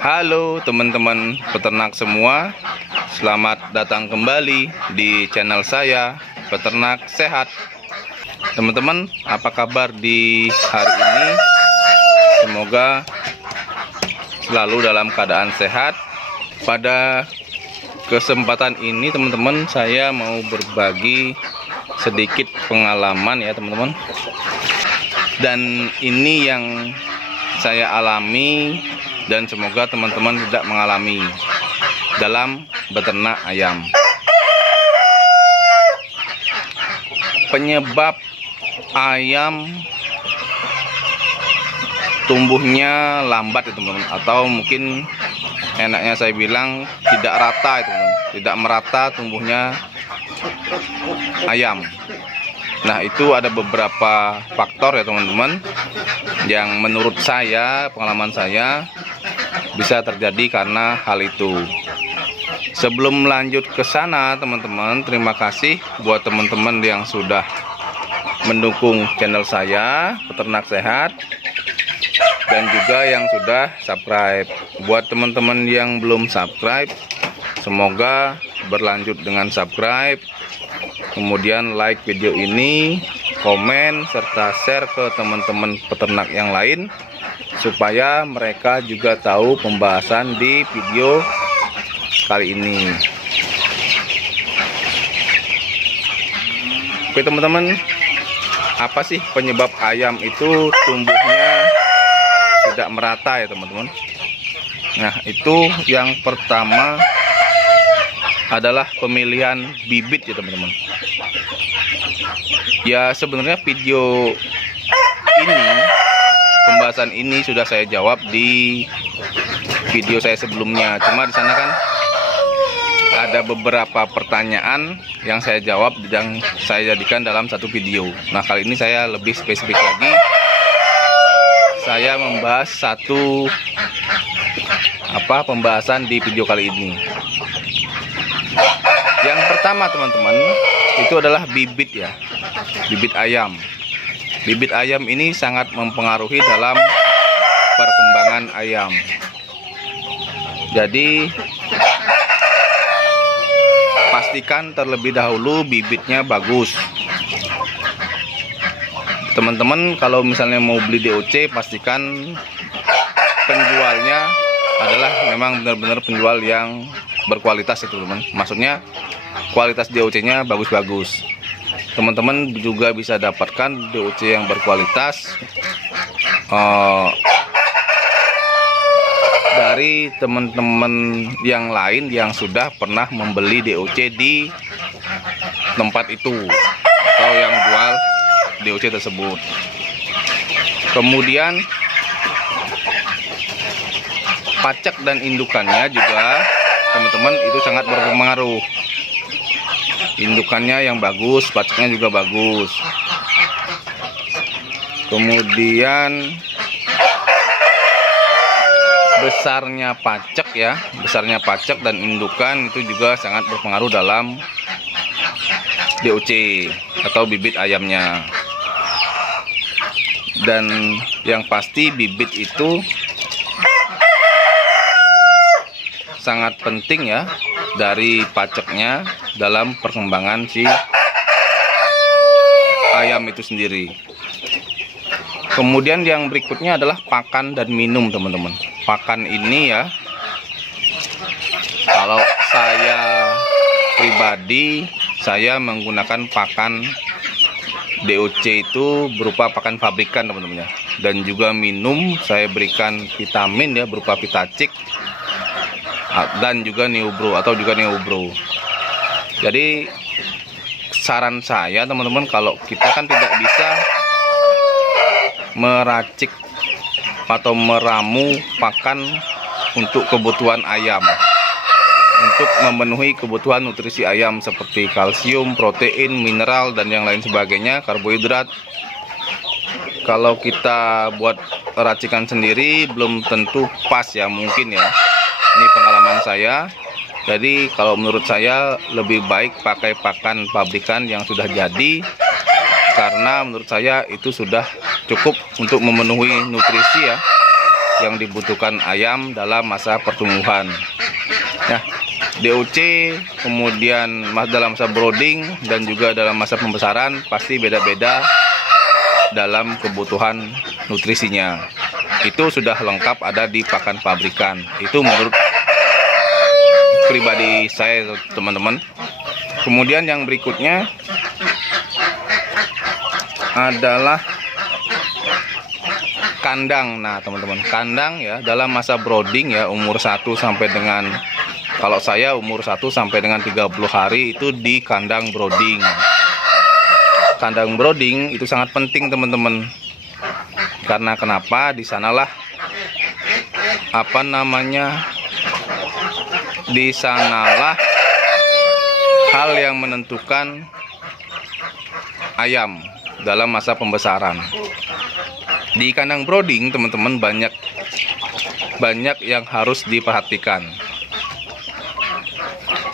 Halo teman-teman peternak semua, selamat datang kembali di channel saya, Peternak Sehat. Teman-teman, apa kabar di hari ini? Semoga selalu dalam keadaan sehat. Pada kesempatan ini teman-teman, saya mau berbagi sedikit pengalaman ya teman-teman. Dan ini yang saya alami dan semoga teman-teman tidak mengalami dalam beternak ayam. Penyebab ayam tumbuhnya lambat ya teman-teman, atau mungkin enaknya saya bilang tidak rata itu teman-teman, tidak merata tumbuhnya ayam. Nah, itu ada beberapa faktor ya teman-teman, yang menurut saya, pengalaman saya, bisa terjadi karena hal itu. Sebelum lanjut ke sana teman-teman, terima kasih buat teman-teman yang sudah mendukung channel saya, Peternak Sehat, dan juga yang sudah subscribe. Buat teman-teman yang belum subscribe, semoga berlanjut dengan subscribe, kemudian like video ini, komen, serta share ke teman-teman peternak yang lain, supaya mereka juga tahu pembahasan di video kali ini. Oke teman-teman, apa sih penyebab ayam itu tumbuhnya tidak merata ya teman-teman? Nah, itu yang pertama adalah pemilihan bibit ya teman-teman. Ya, sebenarnya video ini, pembahasan ini sudah saya jawab di video saya sebelumnya. Cuma di sana kan ada beberapa pertanyaan yang saya jawab dan saya jadikan dalam satu video. Nah, kali ini saya lebih spesifik lagi. Saya membahas satu pembahasan di video kali ini. Yang pertama teman-teman, itu adalah bibit ya, bibit ayam. Bibit ayam ini sangat mempengaruhi dalam perkembangan ayam. Jadi pastikan terlebih dahulu bibitnya bagus. Teman-teman kalau misalnya mau beli DOC, pastikan penjualnya adalah memang benar-benar penjual yang berkualitas itu teman. Maksudnya kualitas DOC-nya bagus-bagus. Teman-teman juga bisa dapatkan DOC yang berkualitas dari teman-teman yang lain yang sudah pernah membeli DOC di tempat itu atau yang jual DOC tersebut. Kemudian pacak dan indukannya juga teman-teman itu sangat berpengaruh. Indukannya yang bagus, pacaknya juga bagus. Kemudian besarnya pacak ya, besarnya pacak dan indukan itu juga sangat berpengaruh dalam DOC atau bibit ayamnya. Dan yang pasti bibit itu sangat penting ya dari pacaknya dalam perkembangan si ayam itu sendiri. Kemudian yang berikutnya adalah pakan dan minum teman-teman. Pakan ini ya, kalau saya pribadi, saya menggunakan pakan DOC itu berupa pakan pabrikan teman-teman ya. Dan juga minum saya berikan vitamin ya berupa Vitacik dan juga Neobro atau juga Neobro. Jadi saran saya teman-teman, kalau kita kan tidak bisa meracik atau meramu pakan untuk kebutuhan ayam, untuk memenuhi kebutuhan nutrisi ayam seperti kalsium, protein, mineral, dan yang lain sebagainya, karbohidrat. Kalau kita buat racikan sendiri belum tentu pas ya, mungkin ya. Ini pengalaman saya. Jadi kalau menurut saya lebih baik pakai pakan pabrikan yang sudah jadi, karena menurut saya itu sudah cukup untuk memenuhi nutrisi ya yang dibutuhkan ayam dalam masa pertumbuhan. Ya, DOC, kemudian dalam masa brooding dan juga dalam masa pembesaran pasti beda-beda dalam kebutuhan nutrisinya. Itu sudah lengkap ada di pakan pabrikan. Itu menurut pribadi saya, teman-teman. Kemudian yang berikutnya adalah kandang. Nah, teman-teman, kandang ya dalam masa brooding ya, umur 1 sampai dengan, kalau saya umur 1 sampai dengan 30 hari itu di kandang brooding. Kandang brooding itu sangat penting, teman-teman. Karena kenapa? Di sanalah di sanalah hal yang menentukan ayam dalam masa pembesaran. Di kandang brooding, teman-teman, banyak yang harus diperhatikan.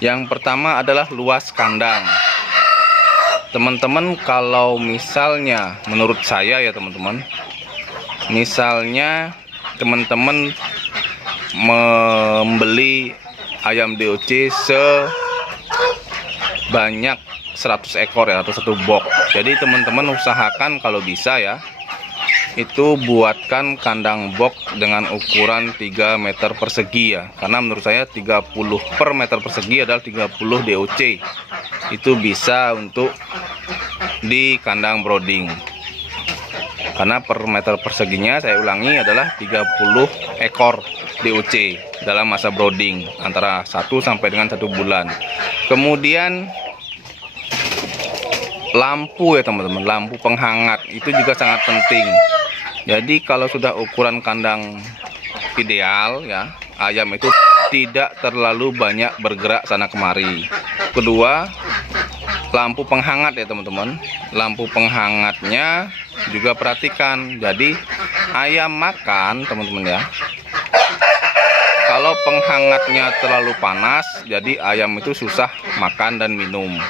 Yang pertama adalah luas kandang. Teman-teman, kalau misalnya menurut saya ya, teman-teman, misalnya teman-teman membeli ayam DOC sebanyak 100 ekor ya, atau 1 box. Jadi teman-teman usahakan kalau bisa ya, itu buatkan kandang box dengan ukuran 3 meter persegi ya. Karena menurut saya 30 per meter persegi adalah 30 DOC. Itu bisa untuk di kandang brooding. Karena per meter perseginya, saya ulangi, adalah 30 ekor DOC dalam masa brooding antara 1 sampai dengan 1 bulan. Kemudian lampu ya, teman-teman, lampu penghangat itu juga sangat penting. Jadi kalau sudah ukuran kandang ideal ya, ayam itu tidak terlalu banyak bergerak sana kemari. Kedua, lampu penghangat ya, teman-teman. Lampu penghangatnya juga perhatikan. Jadi ayam makan, teman-teman ya, kalau penghangatnya terlalu panas, jadi ayam itu susah makan dan minum.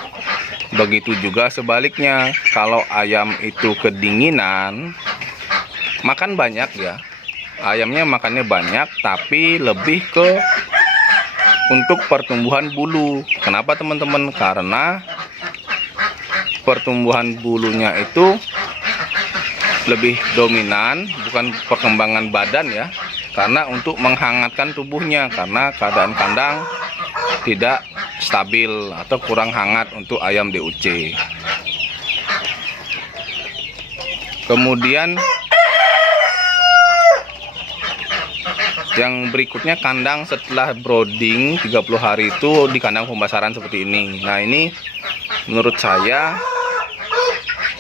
Begitu juga sebaliknya, kalau ayam itu kedinginan, makan banyak ya, ayamnya makannya banyak, tapi lebih ke untuk pertumbuhan bulu. Kenapa, teman-teman? Karena pertumbuhan bulunya itu lebih dominan, bukan perkembangan badan ya, karena untuk menghangatkan tubuhnya, karena keadaan kandang tidak stabil atau kurang hangat untuk ayam DOC. Kemudian yang berikutnya, kandang setelah brooding 30 hari itu di kandang pembesaran seperti ini. Nah, ini menurut saya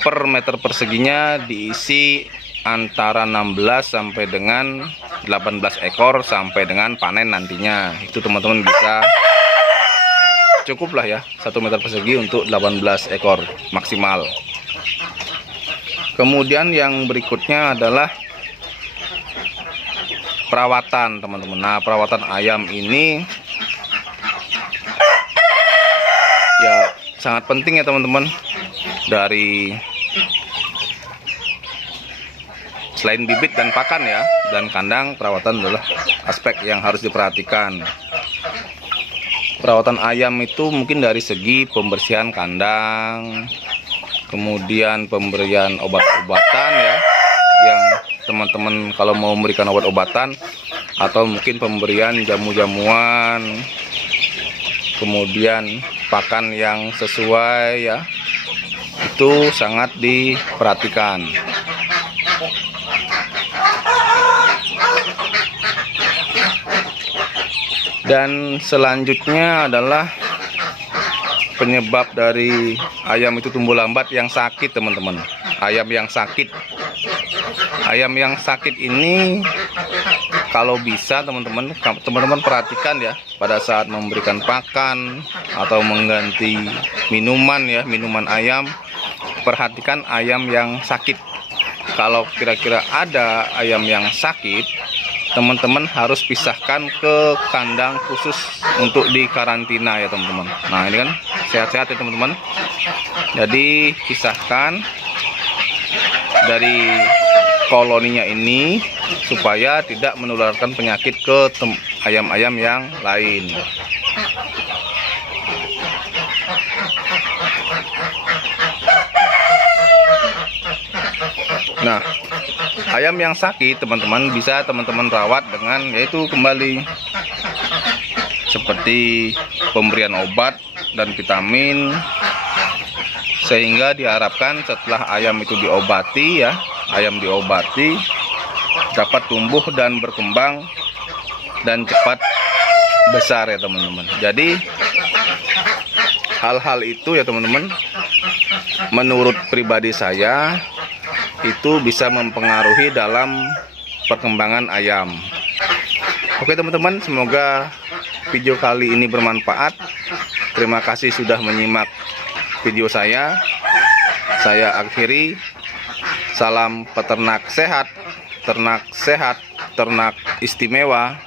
per meter perseginya diisi antara 16 sampai dengan 18 ekor sampai dengan panen nantinya. Itu teman-teman bisa cukup lah ya, 1 meter persegi untuk 18 ekor maksimal. Kemudian yang berikutnya adalah perawatan, teman-teman. Nah, perawatan ayam ini ya sangat penting ya, teman-teman. Dari selain bibit dan pakan ya, dan kandang, perawatan adalah aspek yang harus diperhatikan. Perawatan ayam itu mungkin dari segi pembersihan kandang, kemudian pemberian obat-obatan ya, yang teman-teman kalau mau memberikan obat-obatan, atau mungkin pemberian jamu-jamuan, kemudian pakan yang sesuai ya, itu sangat diperhatikan. Dan selanjutnya adalah penyebab dari ayam itu tumbuh lambat yang sakit, teman-teman. Ayam yang sakit ini kalau bisa teman-teman perhatikan ya, pada saat memberikan pakan atau mengganti minuman ya, minuman ayam, perhatikan ayam yang sakit. Kalau kira-kira ada ayam yang sakit, teman-teman harus pisahkan ke kandang khusus untuk dikarantina ya, teman-teman. Nah, ini kan sehat-sehat ya, teman-teman. Jadi pisahkan dari koloninya ini supaya tidak menularkan penyakit ke ayam-ayam yang lain. Nah, ayam yang sakit teman-teman bisa teman-teman rawat dengan yaitu kembali seperti pemberian obat dan vitamin, sehingga diharapkan setelah ayam itu diobati ya, ayam diobati dapat tumbuh dan berkembang dan cepat besar ya teman-teman. Jadi hal-hal itu ya teman-teman, menurut pribadi saya itu bisa mempengaruhi dalam perkembangan ayam. Oke teman-teman, semoga video kali ini bermanfaat. Terima kasih sudah menyimak video saya. Saya akhiri. Salam peternak sehat, ternak sehat, ternak istimewa.